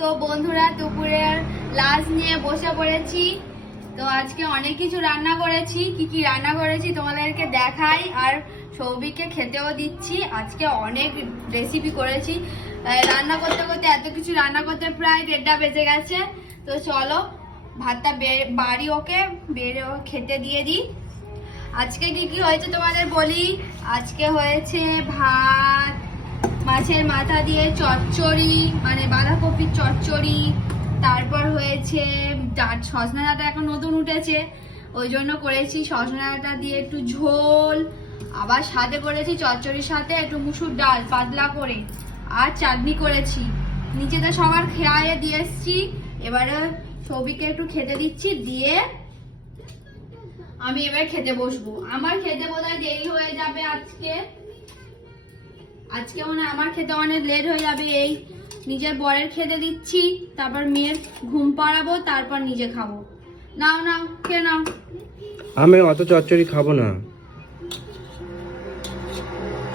তো বন্ধুরা দুপুরের লাঞ্চ নিয়ে বসে পড়েছি। তো আজকে অনেক কিছু রান্না করেছি, কি রান্না করেছি তোমাদেরকে দেখাই, আর সৌভিককে খেতেও দিচ্ছি। আজকে অনেক রেসিপি করেছি, রান্না করতে করতে এত কিছু রান্না করতে প্রায় 1:30 বেজে গেছে। তো চলো ভাতটা বাড়ি ওকে বেড়ে খেতে দিয়ে দিই। আজকে কি হয়েছে তোমাদের বলি। আজকে হয়েছে ভাত, মাছের মাথা দিয়ে চচ্চড়ি, মানে বাঁধাকপির চচ্চড়ি, তারপর হয়েছে সজনা ডাঁটা এখন নতুন উঠেছে ওই জন্য করেছি সজনা ডাঁটা দিয়ে একটু ঝোল, আবার সাথে করেছি চচ্চড়ির সাথে একটু মুসুর ডাল পাতলা করে, আর চাটনি করেছি। নিচেতে সবার খেয়ে দিয়ে এসছি, এবারে সৌভিককে একটু খেতে দিচ্ছি, দিয়ে আমি এবার খেতে বসবো। আমার খেতে বোধহয় দেরি হয়ে যাবে আজকে মানে আমার খেতে অনেক লেট হয়ে যাবে। এই নিজের বরের খেতে দিচ্ছি, তারপর মেয়ের ঘুম পাড়াবো, তারপর নিজে খাবো। নাও নাও খেয়ে নাও। আমি অত চচ্চড়ি খাবো না।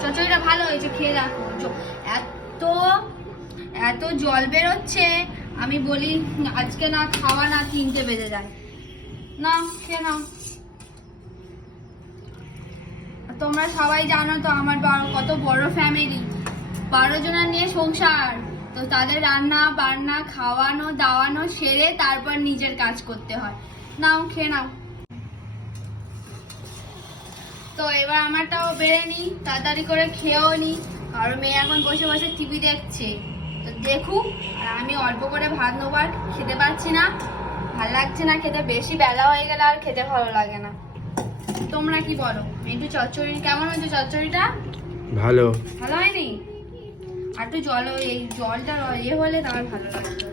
চচ্চড়িটা ভালো হয়েছে, খেয়ে রাখো। এত এত জল বেরোচ্ছে, আমি বলি আজকে না খাওয়া না 3টে বেজে যায়। নাও খেয়ে নাও। তোমরা সবাই জানো তো আমার কত বড় ফ্যামিলি, 12 জনের নিয়ে সংসার। তো তাদের রান্না বান্না খাওয়ানো দাওয়ানো সেরে তারপর নিজের কাজ করতে হয়। নাও খেয়ে নাও। তো এবার আমারটাও বেড়ে নি, তাড়াতাড়ি করে খেয়েও নি, আর মেয়ে এখন বসে বসে টিভি দেখছে। তো দেখুক, আর আমি অল্প করে ভাত নেবো, আর খেতে পারছি না, ভালো লাগছে না খেতে, বেশি বেলা হয়ে গেলে আর খেতে ভালো লাগে না। তোমরা কি বলো? একটু চচ্চড়ি কেমন হয়েছে? চচ্চড়িটা ভালো ভালো হয়নি? আর একটু জল, এই জলটা হলে তার ভালো লাগতো।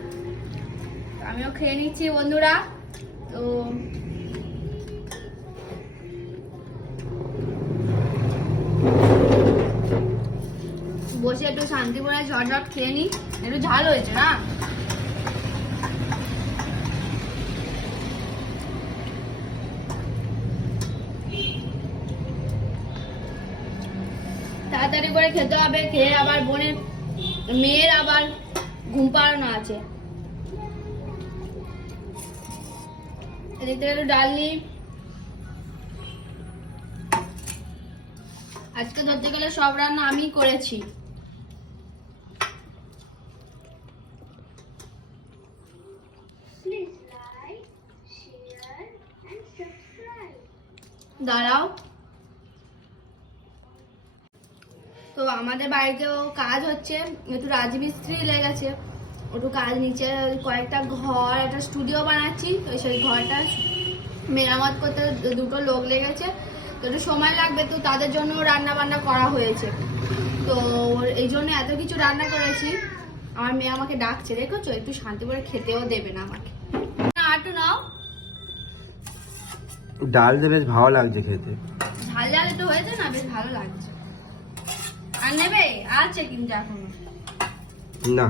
আমিও খেয়ে নিচ্ছি বন্ধুরা। তো বসে একটু শান্তি করে ঝটঝট খেয়ে নি। একটু ঝাল হয়েছে না? তাড়াতাড়ি করে খেতে হবে, খেয়ে আবার মেয়ের আবার ঘুম পাড়ানো আছে। এদিক থেকে একটু ডাল নিই। আজকে ধরতে গেলে সব রান্না আমি করেছি। দাঁড়াও। তো আমাদের বাড়িতেও কাজ হচ্ছে, একটু রাজমিস্ত্রি লেগেছে, একটু কাজ নিচে কয়েকটা ঘর, একটা স্টুডিও বানাচ্ছি। তো সেই ঘরটা মেরামত করতে 2টো লোক লেগেছে, তো একটু সময় লাগবে। তো তাদের জন্য রান্না বান্না করা হয়েছে। তো এই জন্য এত কিছু রান্না করেছি। আমার মেয়ে আমাকে ডাকছে, দেখেছো, একটু শান্তি করে খেতেও দেবে না আমাকে। আটু নাও। ডালটা বেশ ভালো লাগছে খেতে, ঝাল ঝাল একটু হয়েছে না, বেশ ভালো লাগছে। আর নেবে আছে কিন্তু এখনো না।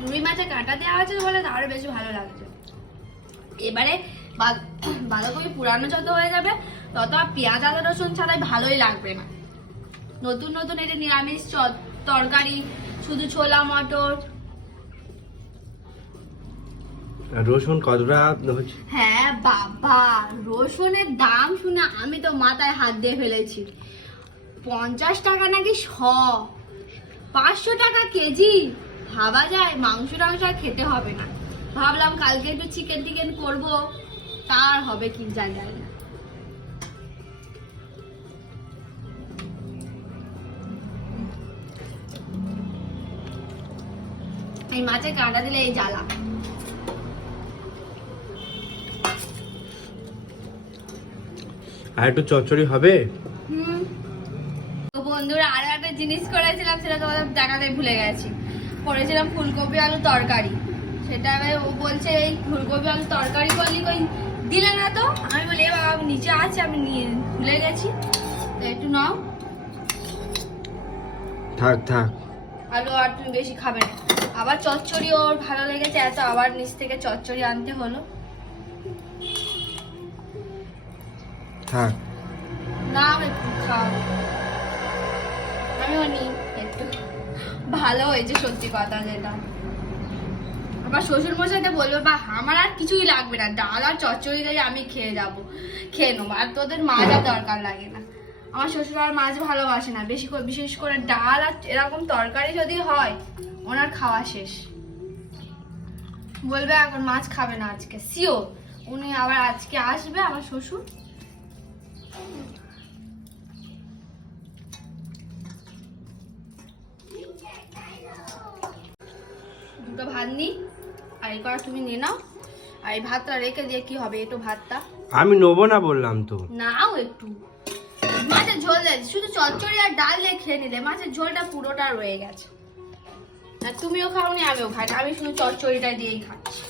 রুই মাছে কাঁটা দেওয়া আছে বলে আরো বেশি ভালো লাগছে। এবারে বাঁধাকপি পুরানো যত হয়ে যাবে তত পেঁয়াজ আদা রসুন ছাড়াই ভালোই লাগবে না। নতুন নতুন এটা নিরামিষ তরকারি, শুধু ছোলা মটর। রসুন কতটা হচ্ছে? হ্যাঁ বাবা, রসুনের দাম শুনে আমি তো মাথায় হাত দিয়ে ফেলেছি। 50 টাকা নাকি 500 টাকা কেজি। ভাবা যায়? মাংস টাংস আর খেতে হবে না। ভাবলাম কালকে একটু চিকেন টিকেন করবো, তার হবে কি জানি না। এই মাছে কাঁটা দিলে এই জ্বালা। আর একটু চচ্চড়ি হবে। তো বন্ধুরা আরো একটা জিনিস করেছিলাম, সেটা তোমাদের দেখাতে ভুলে গেছি। করেছিলাম ফুলকপি আলু তরকারি। সেটা ও বলছে এই ফুলকপি আলু তরকারি করলি কই দিলে না তো। আমি বলি বাবা নিচে আছে, আমি ভুলে গেছি। তো একটু নাও। থাক থাক, আলু আর তুমি বেশি খাবে না। আবার চচ্চড়ি ওর ভালো লেগেছে এত, আবার নিচ থেকে চচ্চড়ি আনতে হলো। থাক না একটু খাও, আমিও নিই একটু। ভালো হয়েছে সত্যি কথা যেটা। আবার শ্বশুর মশাইতে বলবে বা আমার আর কিছুই লাগবে না, ডাল আর চচ্চড়ি দিয়ে আমি খেয়ে নেবো, আর তোদের মাছ আর দরকার লাগে না। আমার শ্বশুর আর মাছ ভালোবাসে না, বিশেষ করে ডাল আর এরকম তরকারি যদি হয় ওনার খাওয়া শেষ। বলবে এখন মাছ খাবে না আজকে, শিওর উনি আবার আজকে আসবে আমার শ্বশুর। দুটো ভাত নিই, আর এই করা তুমি নিয়ে নাও। আর এই ভাতটা রেখে দিয়ে কি হবে, একটু ভাতটা আমি নেবো না বললাম তো। নাও একটু। মাছের ঝোল দেয়, শুধু চচ্চড়ি আর ডাল দিয়ে খেয়ে নিলে, মাছের ঝোলটা পুরোটা রয়ে গেছে। আর তুমিও খাওনি, আমিও খাই, আমি শুধু চচ্চড়িটা দিয়েই খাচ্ছি।